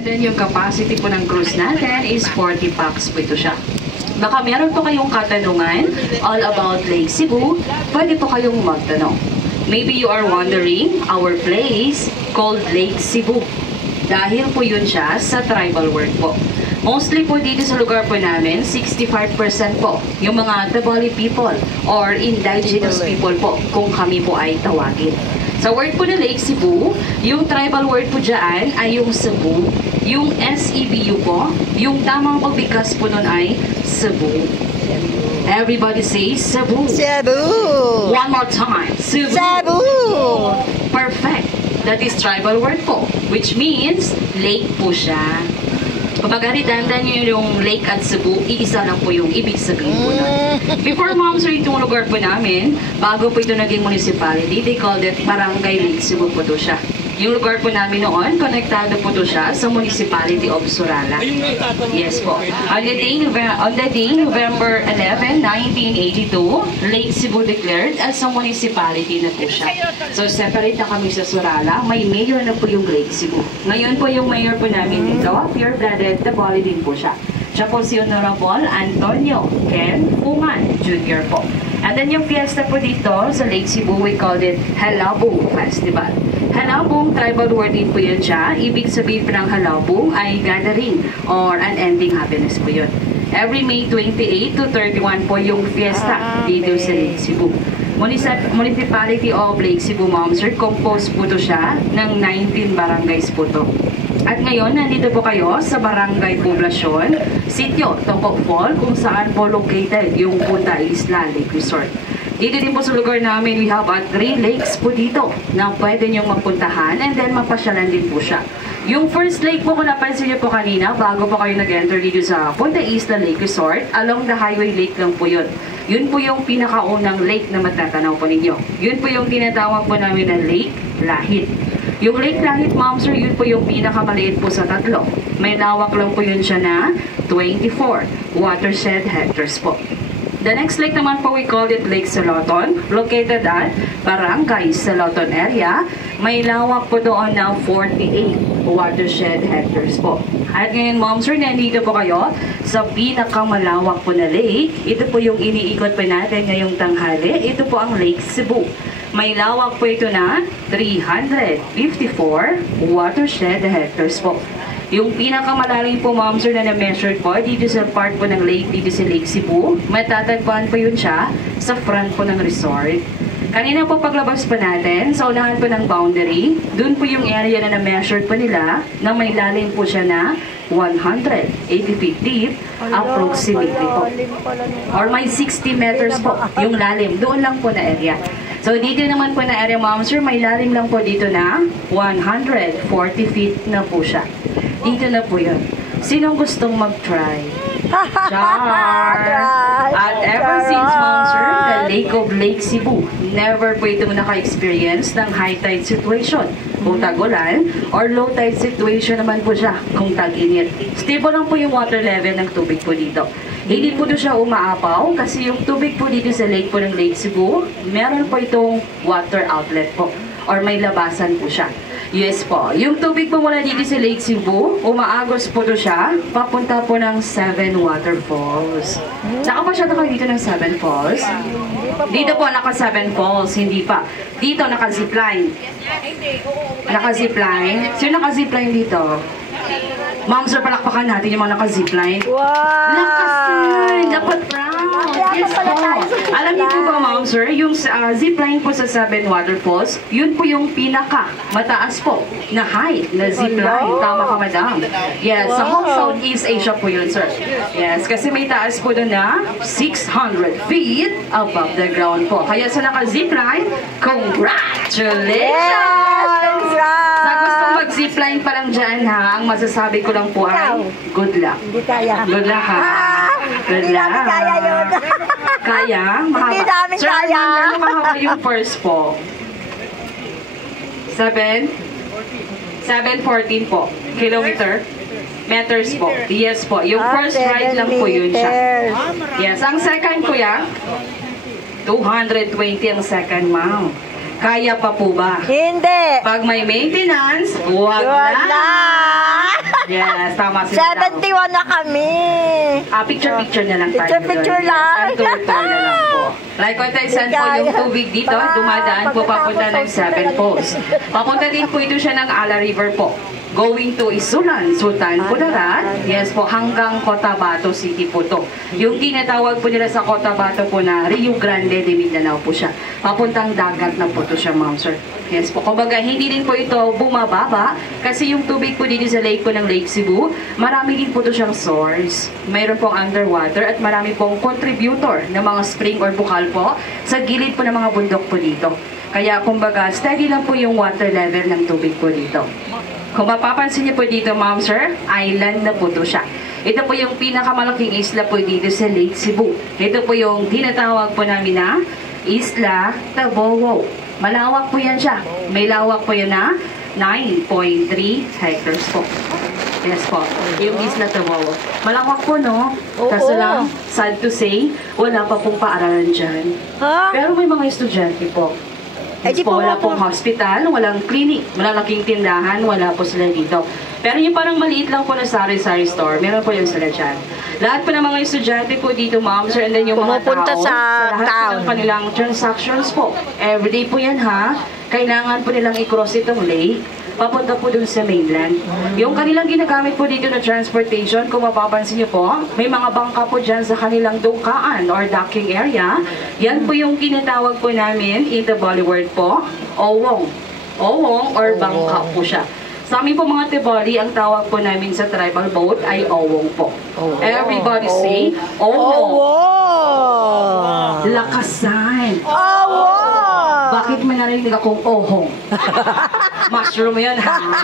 Then yung capacity po ng cruise natin is 40 packs po ito siya. Baka meron po kayong katanungan all about Lake Cebu, pwede po kayong magtanong. Maybe you are wondering our place called Lake Cebu. Dahil po yun siya sa tribal word po. Mostly po dito sa lugar po namin, 65% po yung mga Tabali people or indigenous people po kung kami po ay tawagin. Sa word po na Lake Cebu, yung tribal word po dyan ay yung Cebu, yung SEBU po, yung tamang pagbigkas po nun ay Cebu. Everybody say Cebu. Cebu. One more time. Cebu. Cebu. Perfect. That is tribal word po, which means lake po siya. Kapag aridandan nyo yung lake at Cebu, iisa lang po yung ibig sabihin po nun. Before ma'am sir, itong lugar po namin, bago po ito naging municipality, they called it Barangay Lake Cebu po to siya. Yung lugar po namin noon, konektado po to siya sa Municipality of Surala. Yes po. On the day November 11, 1982, Lake Cebu declared as a municipality na po siya. So separate na kami sa Surala, may mayor na po yung Lake Cebu. Ngayon po yung mayor po namin dito, pure-blooded Tabali din po siya. Siya po si Honorable Antonio Ken Fuman Jr. po. And then yung fiesta po dito sa Lake Cebu, we called it Halabong Festival. Halabong, tribal word din po yun siya. Ibig sabihin po ng halabong ay gathering or unending happiness po yun. Every May 28 to 31 po yung fiesta dito sa Lake Cebu. Municipality of Lake Cebu, ma'am sir, composed po to siya ng 19 barangays po to. At ngayon, nandito po kayo sa Barangay Poblasyon, Sitio, Tocopol, kung saan po located yung Punta Isla Lake Resort. Dito din po sa lugar namin, we have 3 lakes po dito na pwede nyong mapuntahan and then mapasyalan din po siya. Yung first lake po kung napansin niyo po kanina, bago po kayo nag-enter dito sa Punta Isla Lake Resort, along the highway lake lang po yun. Yun po yung pinakaunang lake na matatanaw po ninyo. Yun po yung tinatawag po namin na Lake Lahit. Yung Lake Lahit, ma'am sir, yun po yung pinakamaliit po sa tatlo. May lawak lang po yun siya na 24 watershed hectares po. The next lake naman po, we called it Lake Saloton, located at Barangay Saloton area. May lawak po doon na 48 watershed hectares po. At ngayon, ma'am sir, nandito po kayo sa pinakamalawak po na lake. Ito po yung iniikot po natin ngayong tanghali. Ito po ang Lake Cebu. May lawak po ito na 354 watershed hectares po. Yung pinakamalalim po, ma'am sir, na na-measured po dito sa part po ng lake, dito sa Lake Cebu, matatagpuan po yun siya sa front po ng resort. Kanina po paglabas po natin, sa unahan po ng boundary, dun po yung area na na-measured po nila, na may lalim po siya na 180 feet deep, approximately po. Or may 60 meters po yung lalim, doon lang po na area. So dito naman po na area, ma'am sir, may lalim lang po dito na 140 feet na po siya. Dito na po yun. Sinong gustong mag-try? Char! At ever since, ma'am sir, the Lake of Lake Cebu, never po itong naka-experience ng high tide situation kung tag-ulan or low tide situation naman po siya kung tag-init. Stable lang po yung water level ng tubig po dito. Hindi po siya umaapaw kasi yung tubig po dito sa lake po ng Lake Cebu, meron po itong water outlet po or may labasan po siya. Yes po. Yung tubig po mula dito sa Lake Cebu, umaagos po to siya, papunta po ng 7 waterfalls. Saka pa siya na kayo dito ng 7 falls? Dito po naka 7 falls, hindi pa. Dito naka zipline. Naka zipline. Sino naka zipline dito? Ma'am sir, palakpakan natin yung mga naka-zipline. Wow! Naka-zipline! Dapat proud! Yes po! Alam niyo po ba, ma'am sir, yung zipline po sa 7 waterfalls, yun po yung pinaka-mataas po na height na zipline. Tama ka, madam? Yes, sa whole Southeast Asia po yun, sir. Yes, kasi may taas po doon na 600 feet above the ground po. Kaya sa naka-zipline, congratulations! Sa gustong mag-zipline pa lang dyan, ha, ang masasabi ko lang po ay good luck. Hindi kaya. Good luck, ha? Good Hindi luck. namin kaya yun. Kaya? Hindi namin Sir, kaya. ano mahaba yung first po? 714 po. Kilometer? Meters po. Yes po. Yung first ride lang po yun siya. Yes. Ang second, kuya? 220 ang second, ma'am. Kaya pa po ba? Hindi. Pag may maintenance, huwag Yun na. na. Yes, tama si 71 na kami. Picture-picture na lang tayo. Picture-picture lang. Tour-tour na lang po. Like what I said po, yung tubig dito, dumadaan po papunta ng 7 Falls. Papunta din po ito siya ng Ala River po. Going to Isulan, Sultan Kudarat, yes po, hanggang Cotabato City po to. Yung tinatawag po nila sa Cotabato po na Rio Grande de Mindanao po siya. Papuntang dagat na po to siya, ma'am sir. Yes po, kumbaga hindi din po ito bumababa kasi yung tubig po dito sa lake po ng Lake Cebu, marami din po to siyang source. Mayroon pong underwater at marami pong contributor ng mga spring or bukal po sa gilid po ng mga bundok po dito. Kaya kumbaga steady lang po yung water level ng tubig po dito. Kung mapapansin niyo po dito, ma'am sir, island na po to siya. Ito po yung pinakamalaking isla po dito sa Lake Cebu. Ito po yung tinatawag po namin na Isla Tabowo. Malawak po yan siya. May lawak po yan na 9.3 hectares po. Yes po, yung Isla Tabowo. Malawak po, no? Kaso lang, sad to say, wala pa pong paaralan dyan. Pero may mga estudyante po. Wala pong hospital, walang clinic, malalaking tindahan, wala po sila dito. Pero yung parang maliit lang po na sari-sari store, meron po yung sila dyan. Lahat po ng mga estudyante po dito, ma'am, sir, and then yung mga tao, sa lahat po ng kanilang transactions po. Everyday po yan, ha? Kailangan po nilang i-cross itong lake, papunta po dun sa mainland. Yung kanilang ginagamit po dito na transportation, kung mapapansin niyo po, may mga bangka po dyan sa kanilang dungkaan or docking area. Yan po yung tinatawag po namin in the Bollywood po, owong. Owong or bangka po siya. Sa amin po mga Tiboli, ang tawag po namin sa tribal boat ay owong po. Everybody say, owong. Lakasan. Bakit may narinig akong ohong? Mushroom yun, ha? No?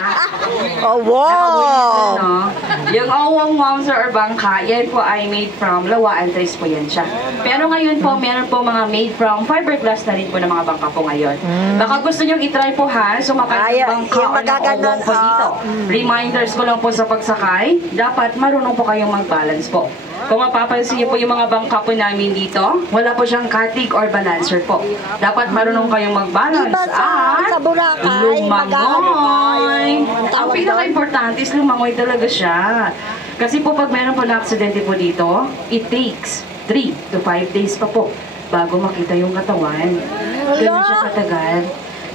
Yung owong, ma'am sir, or bangka, yan po ay made from lawa and trace po yan siya. Pero ngayon po, meron po mga made from fiberglass na rin po ng mga bangka po ngayon. Baka gusto nyo i-try po, ha? Sumakay ng bangka or ng owong po dito. Reminders ko lang po sa pagsakay, dapat marunong po kayong mag-balance po. Kung mapapansin niyo po yung mga bangka po namin dito, wala po siyang katig or balancer po. Dapat marunong kayong mag-balance at lumangoy. Ang pinaka-importante is lumangoy talaga siya. Kasi po pag meron po na aksidente po dito, it takes 3 to 5 days pa po bago makita yung katawan. Ganun siya katagal.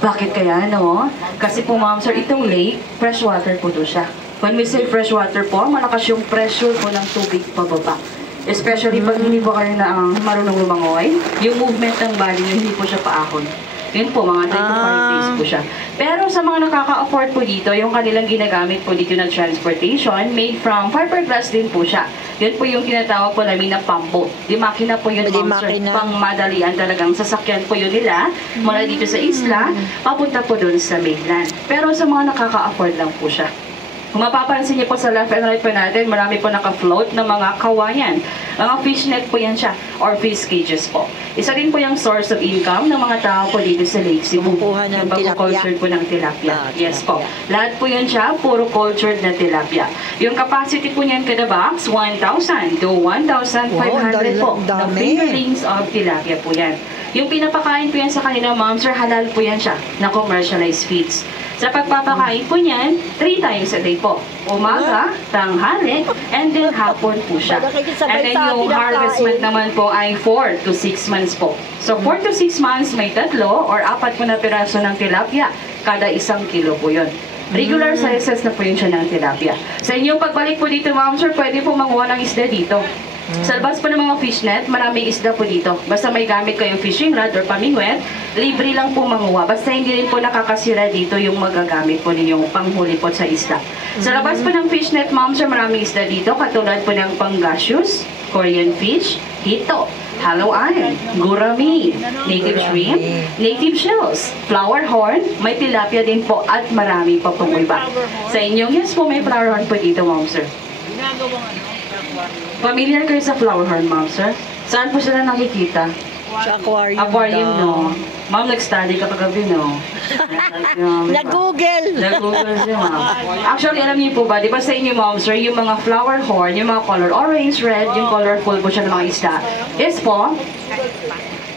Bakit kaya, no? Kasi po, ma'am sir, itong lake, freshwater po to siya. When we say freshwater po, malakas yung pressure po ng tubig pababa. Especially pag hindi po kayo na marunong lumangoy, yung movement ng body nyo, hindi po siya paahon. Yun po, mga 3 to 5 days po siya. Pero sa mga nakaka-afford po dito, yung kanilang ginagamit po dito na transportation, made from fiberglass din po siya. Yun po yung tinatawag po namin na pump boat. Di makina po yun, pang madalian talagang sasakyan po yun nila, mula dito sa isla, papunta po doon sa mainland. Pero sa mga nakaka-afford lang po siya. Kung mapapansin niyo po sa left and right po natin, marami po naka-float na mga kawayan. Mga fish net po yan siya, or fish cages po. Isa din po yung source of income ng mga tao po dito sa Lake Cebu. Yung pag-cultured po ng tilapia. Yes po. Lahat po yan siya, puro cultured na tilapia. Yung capacity po niyan kada box, 1,000 to 1,500 po. The fingerlings of tilapia po yan. Yung pinapakain po yan sa kanila, ma'am sir, halal po yan siya na commercialized feeds. Sa pagpapakain po niyan, 3 times a day po. Umaga, tanghali, and then hapon po siya. And then yung harvestment naman po ay 4 to 6 months po. So 4 to 6 months may 3 or 4 po na piraso ng tilapia. Kada 1 kilo po yun. Regular sizes na po yun siya ng tilapia. Sa inyong pagbalik po dito, ma'am sir, pwede po manguha ng isda dito. Sa labas po ng mga fishnet, maraming isda po dito. Basta may gamit kayong fishing rod or pamingwet, libre lang po manguha. Basta hindi rin po nakakasira dito yung magagamit po ninyong panghuli po sa isda. Sa labas po ng fishnet, ma'am sir, maraming isda dito, katulad po ng pangasius, Korean fish, hito, hollow eye, gurami, native shrimp, native shells, flower horn, may tilapia din po at marami pa pong iba. Sa inyong yes po, may flower horn po dito, ma'am sir. Familiar kayo sa flower horn, ma'am sir? Saan po sila nakikita? Sa aquarium. Aquarium, no? Ma'am, nag-study ka kagabi, no? Nag-google. Nag-google siya, ma'am. Actually, alam niyo po ba, di ba sa inyo, ma'am sir, yung mga flower horn, yung mga color orange, red, yung colorful po siya ng mga isda, is po,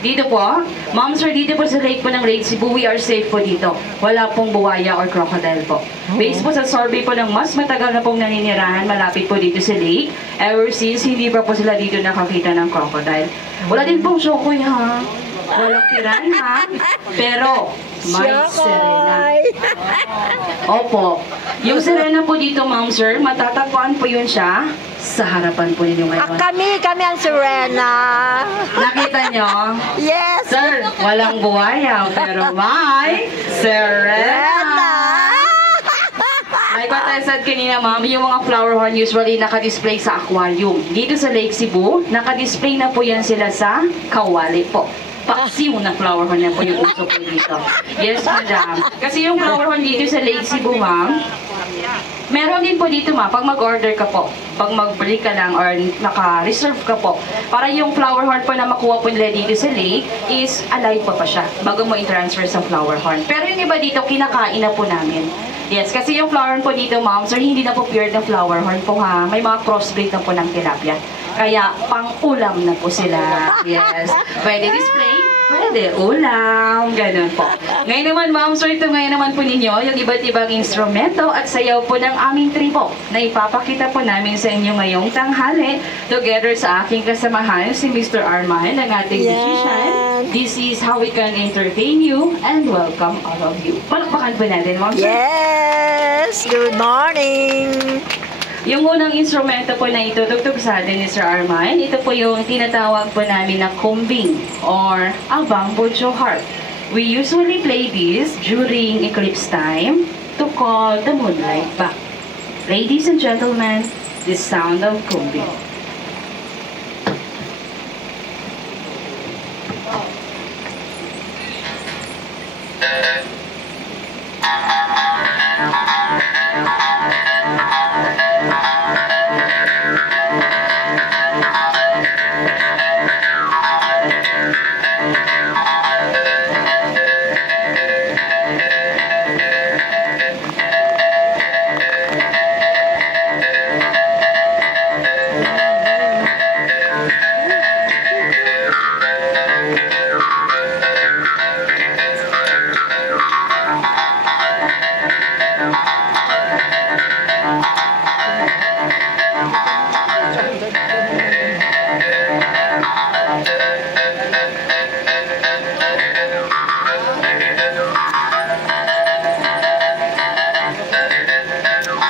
Dito po, ma'am sir, dito po sa lake po ng Lake Cebu, we are safe po dito. Wala pong buwaya or crocodile po. Based po sa survey po ng mas matagal na pong naninirahan malapit po dito sa lake, ever since hindi pa po sila dito nakakita ng crocodile. Wala din pong shokoy ha. Walang piranha, pero may sirena. Opo. Yung sirena po dito, ma'am sir, matatagpuan po yun siya sa harapan po ninyo ngayon. Kami ang Serena. Nakita nyo? Yes. Sir, walang buhaya, pero may sirena. Like what I said kanina, ma'am, yung mga flower horn usually naka-display sa aquarium. Dito sa Lake Cebu, naka-display na po yan sila sa kawali po. Paksiw na flower horn na po yung uso po dito. Yes, madam. Kasi yung flower horn dito sa Lake Cebu, ma'am, meron din po dito, ma'am, pag mag-order ka po, pag mag-bili ka lang or naka-reserve ka po, para yung flower horn po na makuha po nila dito sa lake is alive pa siya bago mo i-transfer sa flower horn. Pero yung iba dito, kinakain na po namin. Yes, kasi yung flower horn po dito, ma'am, sir, hindi na po pure na flower horn po ha. May mga crossbreed na po ng tilapia. Kaya, pang-ulam na po sila. Yes. Pwede display, pwede ulam. Ganun po. Ngayon naman, ma'am, sir, ito ngayon naman po ninyo yung iba't ibang instrumento at sayaw po ng aming tribo na ipapakita po namin sa inyo ngayong tanghali together sa aking kasamahan, si Mr. Arman, ang ating musician. This is how we can entertain you and welcome all of you. Palakpakan po natin, ma'am, sir. Yes. Good morning. Yung unang instrumento po na itutugtog sa atin ni Sir Arman, ito po yung tinatawag po namin na kumbing or abang bojo harp. We usually play this during eclipse time to call the moonlight back. Ladies and gentlemen, the sound of kumbing.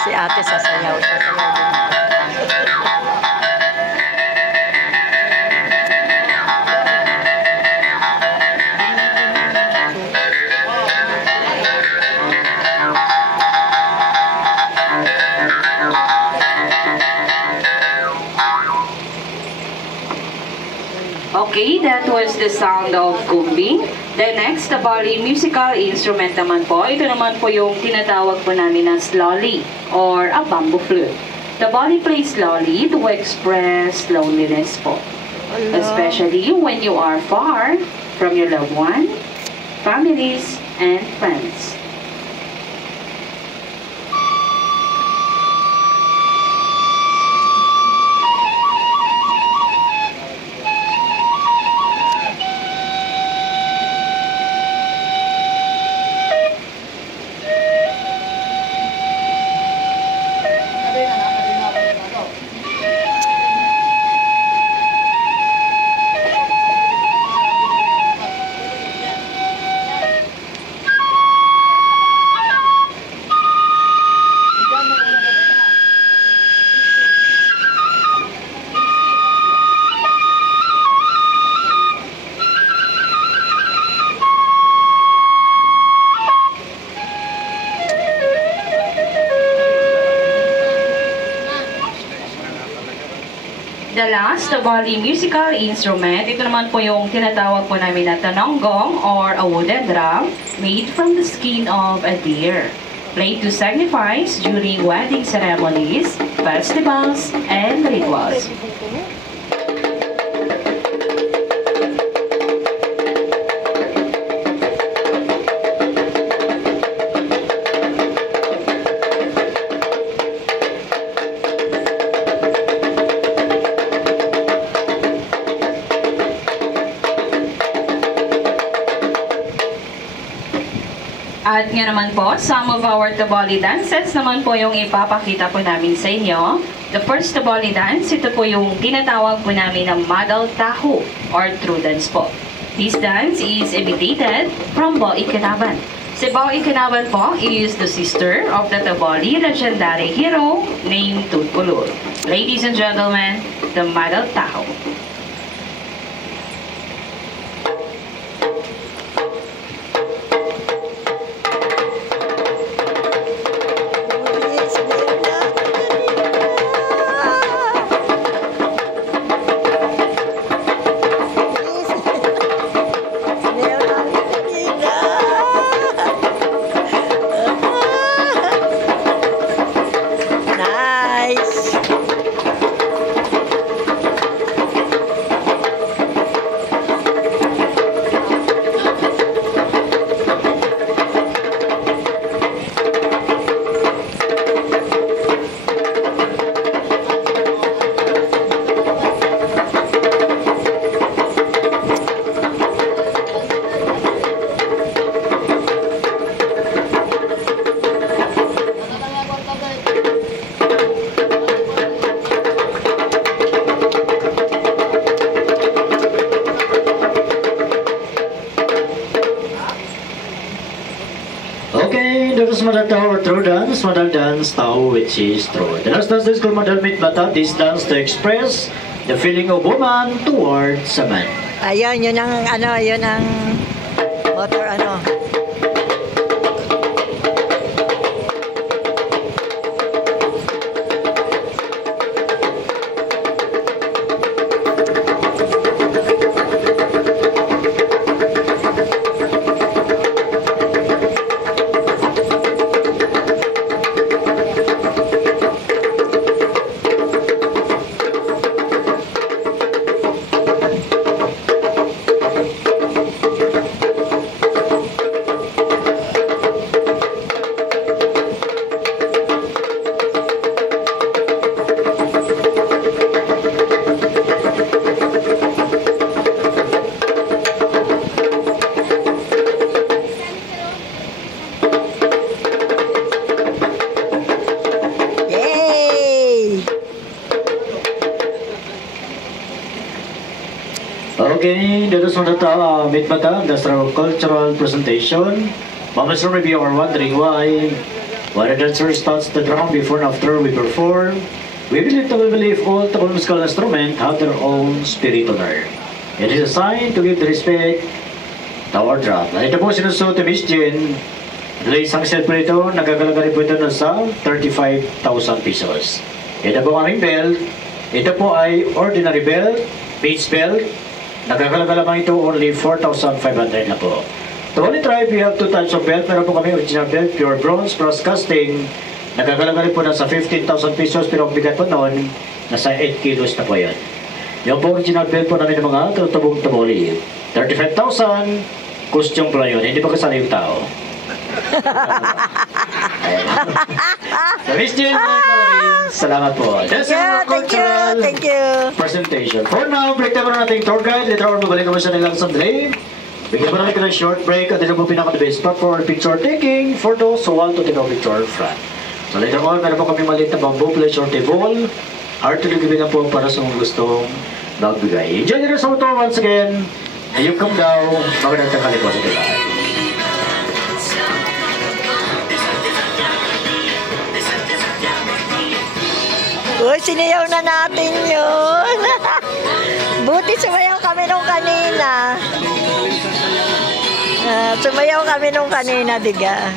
Si ate sasayaw din. Okay, that was the sound of kumbing. The next, the Bali musical instrument naman po. Ito naman po yung tinatawag po namin na slowly or a bamboo flute. The Bali plays slowly to express loneliness po. Especially when you are far from your loved one, families, and friends. The last, the Bali musical instrument, ito naman po yung tinatawag po namin na tanonggong or a wooden drum made from the skin of a deer. Played to sacrifice during wedding ceremonies, festivals, and rituals. At nga naman po, some of our Tabali dances naman po yung ipapakita po namin sa inyo. The first Tabali dance, ito po yung tinatawag po namin ng Madal Taho or True Dance po. This dance is imitated from Bao Ikanaban. Si Bao Ikanaban po is the sister of the Tabali legendary hero named Tutpulur. Ladies and gentlemen, the Madal Taho. That is Madal Taho or True Dance, Madal Dance Taho, which is true. The last dance is called Madal Mitbata. This dance to express the feeling of woman towards a man. Ayun, yun ang motor Okay, that is Madal Taho Mitbata. That's our cultural presentation. Mamas from maybe are wondering why the dancers touch the drum before and after we perform. We believe all Tabal musical instruments have their own spiritual air. It is a sign to give the respect to our drum. Ito po sinusuot ni Miss Jen. Isang set po ito, nagagalagari po ito na sa 35,000 pesos. Ito po ang aming belt. Ito po ay ordinary belt, beach belt. Nagkakalaga lamang ito only 4,500 na po. To only tribe, we have two types of belt. Meron po kami original belt, pure bronze, plus casting. Nagkakalaga rin po nasa 15,000 pesos, pero ang bigat po noon, nasa 8 kilos na po yan. Yung po original belt po namin ng mga tutabong taboli. 35,000, costume po yun. Hindi pa kasama yung tao. Miss Jen, salamat po. That's our cultural presentation. For now, break tayo na nating tour guide. Later on, mabalik naman siya nilang sandali. Bigyan mo namin ka ng short break at ito po pinaka-the best spot for picture taking for those who want to take a picture front. So later on, meron po kami maliit na bamboo plate or table. Hard to ligibin na po para sa mga gustong magbigay. Enjoy the rest of the tour once again. And you come down, magandang tanghali po sa lahat. Uy, sinayaw na natin yun. Buti sumayaw kami nung kanina. Sumayaw kami nung kanina, diga.